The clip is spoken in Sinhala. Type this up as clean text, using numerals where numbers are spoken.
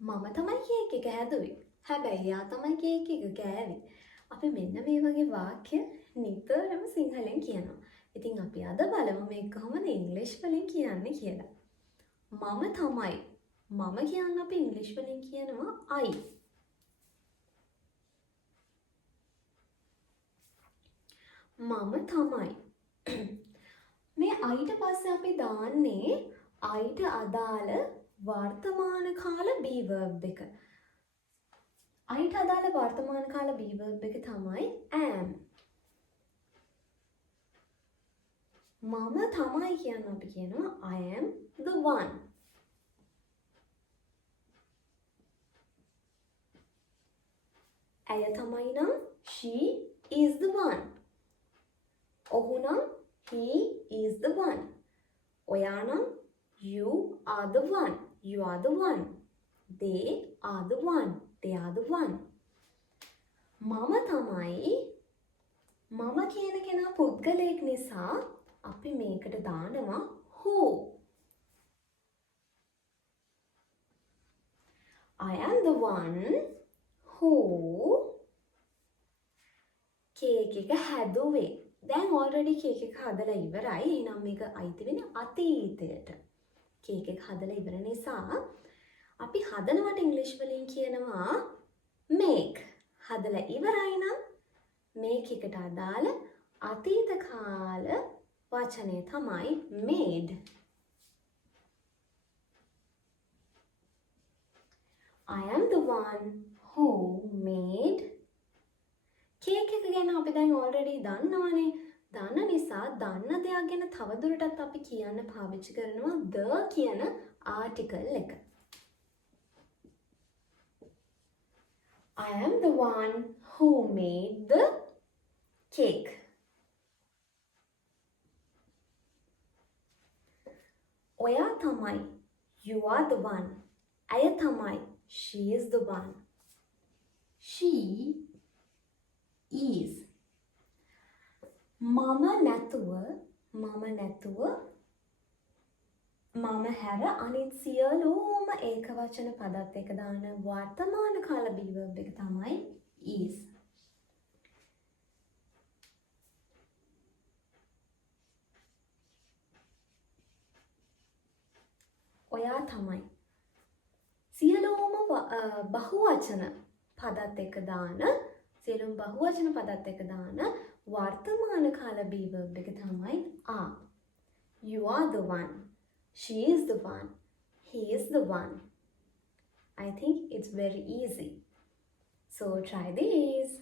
මම තමයි කේක් එක හැදුවේ. හැබැයි එයා තමයි කේක් එක කෑවේ. අපි මෙන්න මේ වගේ වාක්‍ය නිතරම සිංහලෙන් කියනවා. ඉතින් අපි අද බලමු මේක කොහොමද ඉංග්‍රීසි වලින් කියන්නේ කියලා. මම තමයි. මම කියන්න අපි ඉංග්‍රීසි වලින් කියනවා I. මම තමයි. මේ අයිට පස්සේ අපි දාන්නේ අයිට අදාළ වර්තමාන කාල be verb එක. අයිට අදාළ වර්තමාන කාල be verb එක තමයි am. මම තමයි කියන්න අපි කියනවා I am the one. ඇය තමයි නම් she is the one. ඔහු නම් he is the one. ඔයා නම් you are the one. You are the one. They are the one. They are the one. මම තමයි මම කියන කෙනා පුද්ගලයෙක් නිසා අපි මේකට දානවා who. I am the one who cake එක හැදුවේ. දැන් already කේක් එක හදලා ඉවරයි. එහෙනම් මේක අයිති වෙන්නේ අතීතයට. කේක් එක හදලා ඉවර නිසා අපි හදනවට ඉංග්‍රීසි වලින් කියනවා make. හදලා ඉවරයි නම් make එකට අදාළ අතීත කාල වචනය තමයි made. I am the one who made. Cake එක ගැන අපි දැන් already දන්නවනේ. දන්න නිසා දන්න දෙයක් ගැන තවදුරටත් අපි කියන්න පාවිච්චි කරනවා the කියන article එක. I am the one who made the cake. ඔයා තමයි. You are the one. ඇය තමයි. She is the one. She is. මම නැතුව මම හැර අනිත් සියලුම ඒකවචන පදත් එක දාන වර්තමාන කාල be verb එක තමයි is. ඔයා තමයි. සියලුම බහුවචන පදත් එක දාන සියලුම බහුවචන පදත් එක දාන වර්තමාන කාල be verb එක තමයි are. You are the one. She is the one. He is the one. I think it's very easy. So try these.